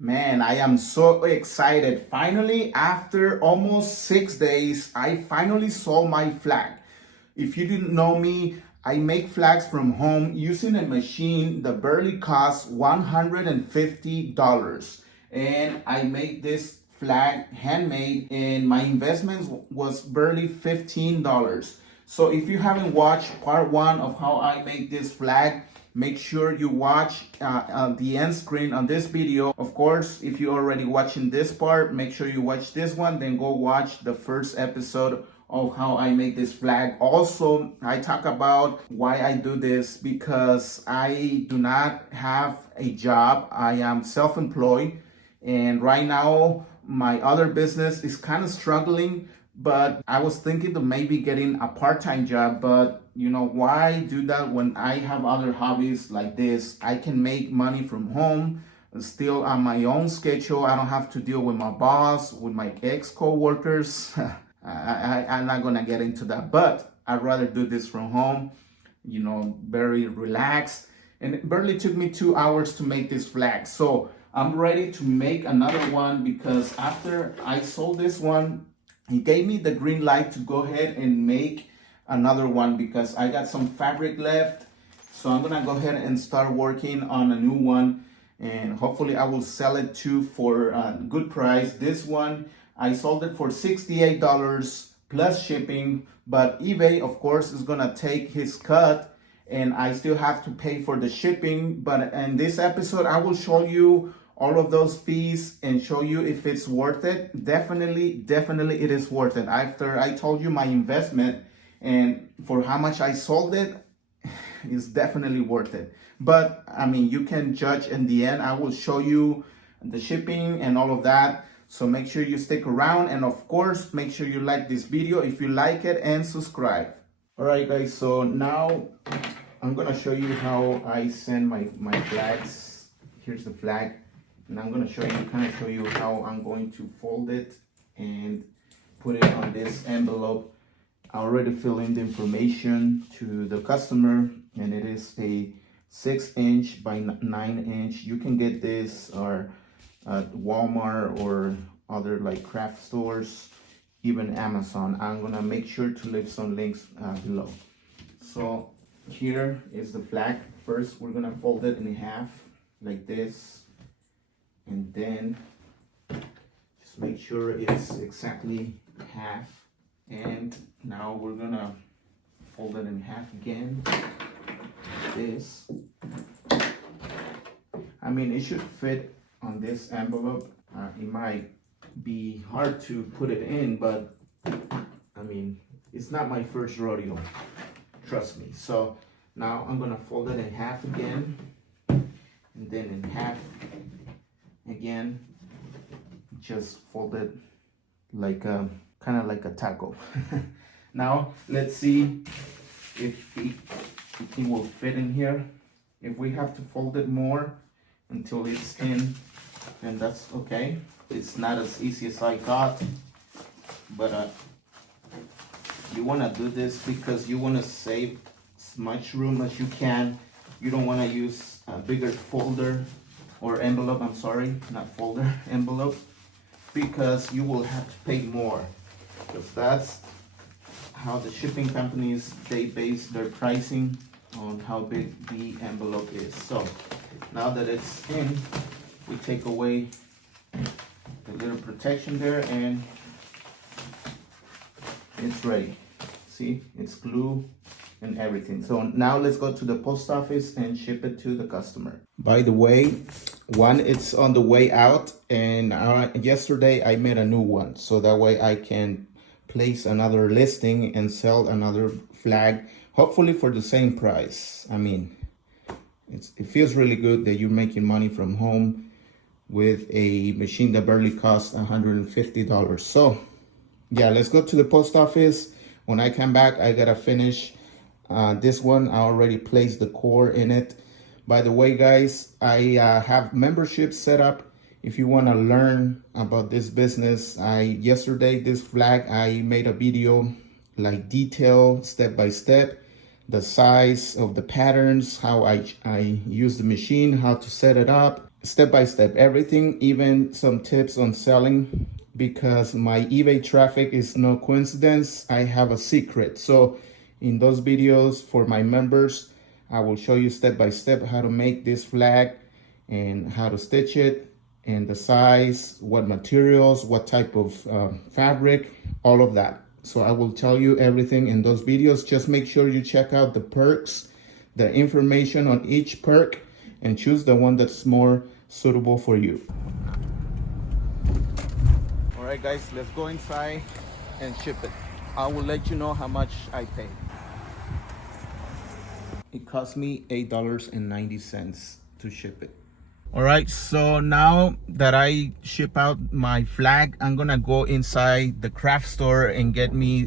Man, I am so excited. Finally, after almost 6 days, I finally sold my flag. If you didn't know me, I make flags from home using a machine that barely costs $150. And I make this flag handmade, and my investment was barely $15. So if you haven't watched part one of how I make this flag, make sure you watch the end screen on this video. Of course, if you're already watching this part, make sure you watch this one, then go watch the first episode of how I make this flag. Also, I talk about why I do this because I do not have a job. I am self-employed, and right now my other business is kind of struggling, but I was thinking of maybe getting a part-time job. But why do that when I have other hobbies like this? I can make money from home, still on my own schedule. I don't have to deal with my boss, with my ex-co-workers. I'm not gonna get into that, but I'd rather do this from home, very relaxed. And it barely took me 2 hours to make this flag. So I'm ready to make another one because after I sold this one, he gave me the green light to go ahead and make another one because I got some fabric left. So I'm gonna go ahead and start working on a new one, and hopefully I will sell it too for a good price. This one, I sold it for $68 plus shipping, but eBay, of course, is gonna take his cut, and I still have to pay for the shipping. But in this episode, I will show you all of those fees and show you if it's worth it. Definitely it is worth it. After I told you my investment and for how much I sold it, it's definitely worth it. But I mean, you can judge in the end. I will show you the shipping and all of that. So make sure you stick around, and of course, make sure you like this video if you like it, and subscribe. All right, guys, so now I'm gonna show you how I send my flags. Here's the flag, and I'm gonna show you how I'm going to fold it and put it on this envelope. I already filled in the information to the customer, and it is a 6-inch by 9-inch. You can get this or at Walmart or other like craft stores, even Amazon. I'm gonna make sure to leave some links below. So here is the flag. First, we're gonna fold it in half like this, and then just make sure it's exactly half. And now we're gonna fold it in half again, like this. I mean, it should fit on this envelope. It might be hard to put it in, but I mean, it's not my first rodeo, trust me. So now I'm gonna fold it in half again, and then in half again. Just fold it like kind of like a taco. Now let's see if it will fit in here. If we have to fold it more until it's in, and that's okay. It's not as easy as I thought, but you want to do this because you want to save as much room as you can. You don't want to use a bigger folder or envelope, I'm sorry, not folder, envelope, because you will have to pay more, because that's how the shipping companies, they base their pricing on how big the envelope is. So now that it's in, we take away the little protection there, and it's ready. See, it's glue and everything. So now let's go to the post office and ship it to the customer. By the way, one, it's on the way out, and yesterday I made a new one, so that way I can place another listing and sell another flag, hopefully for the same price. I mean, it feels really good that you're making money from home with a machine that barely costs $150. So yeah, let's go to the post office. When I come back, I gotta finish this one. I already placed the core in it. By the way, guys, I have membership set up. If you want to learn about this business, yesterday, this flag, I made a video like detail, step by step, the size of the patterns, how I use the machine, how to set it up. step by step, everything, even some tips on selling, because my eBay traffic is no coincidence. I have a secret. So in those videos for my members, I will show you step by step how to make this flag and how to stitch it and the size, what materials, what type of fabric, all of that. So I will tell you everything in those videos. Just make sure you check out the perks, the information on each perk, and choose the one that's more suitable for you. All right, guys, let's go inside and ship it. I will let you know how much I paid. It cost me $8.90 to ship it. All right, so now that I ship out my flag, I'm gonna go inside the craft store and get me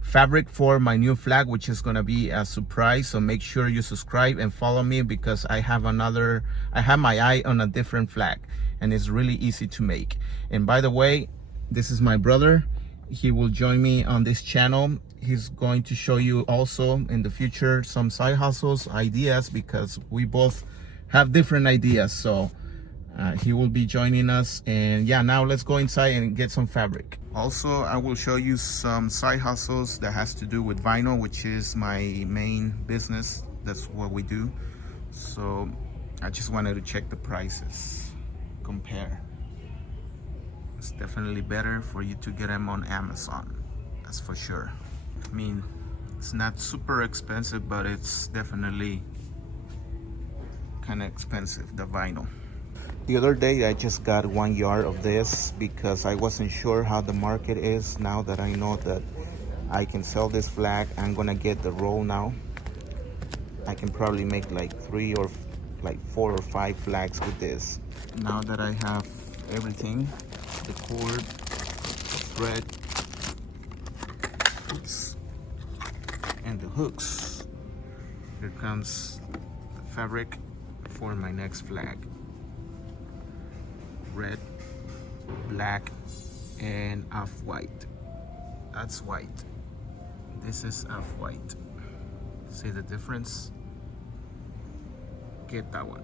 fabric for my new flag, which is gonna be a surprise. So make sure you subscribe and follow me, because I have my eye on a different flag, and it's really easy to make. And by the way, this is my brother. He will join me on this channel. He's going to show you also in the future some side hustles, ideas, because we both have different ideas. So he will be joining us. And yeah, now let's go inside and get some fabric. Also, I will show you some side hustles that has to do with vinyl, which is my main business. That's what we do. So I just wanted to check the prices, compare. It's definitely better for you to get them on Amazon, that's for sure. I mean, it's not super expensive, but it's definitely kind of expensive, the vinyl. The other day I just got 1 yard of this because I wasn't sure how the market is. Now that I know that I can sell this flag, I'm gonna get the roll now. I can probably make like 3 or like 4 or 5 flags with this. Now that I have everything, the cord, the thread, and the hooks, here comes the fabric for my next flag. Red, black, and off-white. That's white. This is off-white. See the difference? Get that one.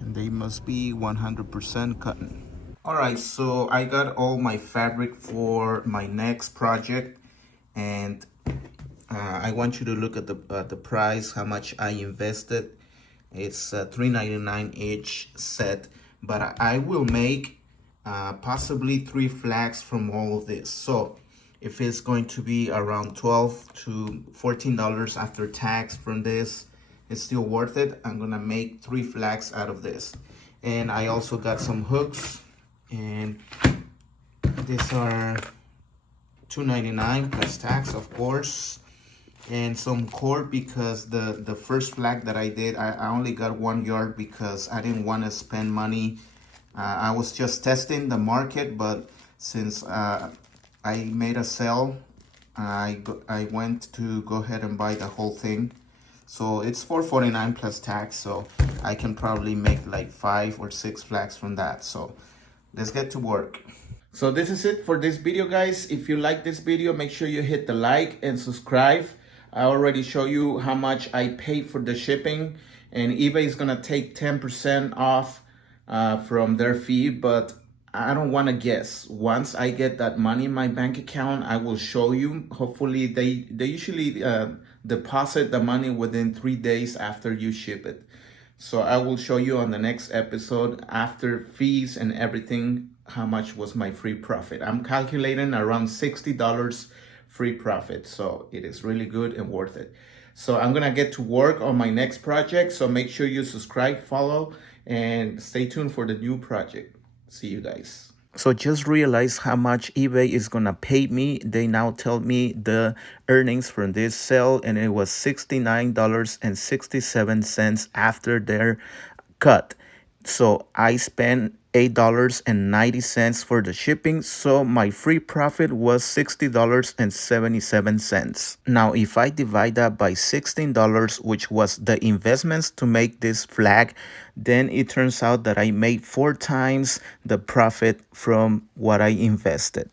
And they must be 100% cotton. All right, so I got all my fabric for my next project, and I want you to look at the price, how much I invested. It's $3.99 each set, but I will make possibly 3 flags from all of this. So if it's going to be around $12 to $14 after tax from this, it's still worth it. I'm gonna make 3 flags out of this. And I also got some hooks, and these are $2.99 plus tax, of course, and some cord, because the first flag that I did, I only got 1 yard because I didn't want to spend money. I was just testing the market, but since I made a sale, I went to go ahead and buy the whole thing. So it's $4.49 plus tax, so I can probably make like 5 or 6 flags from that. So let's get to work. So this is it for this video, guys. If you like this video, make sure you hit the like and subscribe. I already show you how much I paid for the shipping, and eBay is gonna take 10% off from their fee, but I don't want to guess. Once I get that money in my bank account, I will show you. Hopefully they usually deposit the money within 3 days after you ship it. So I will show you on the next episode, after fees and everything, how much was my free profit. I'm calculating around $60 free profit. So it is really good and worth it. So I'm gonna get to work on my next project. So make sure you subscribe, follow, and stay tuned for the new project. See you guys. So just realize how much eBay is gonna pay me. They now tell me the earnings from this sale, and it was $69.67 after their cut. So I spent $8.90 for the shipping, so my free profit was $60.77. Now, if I divide that by $16, which was the investments to make this flag, then it turns out that I made 4 times the profit from what I invested.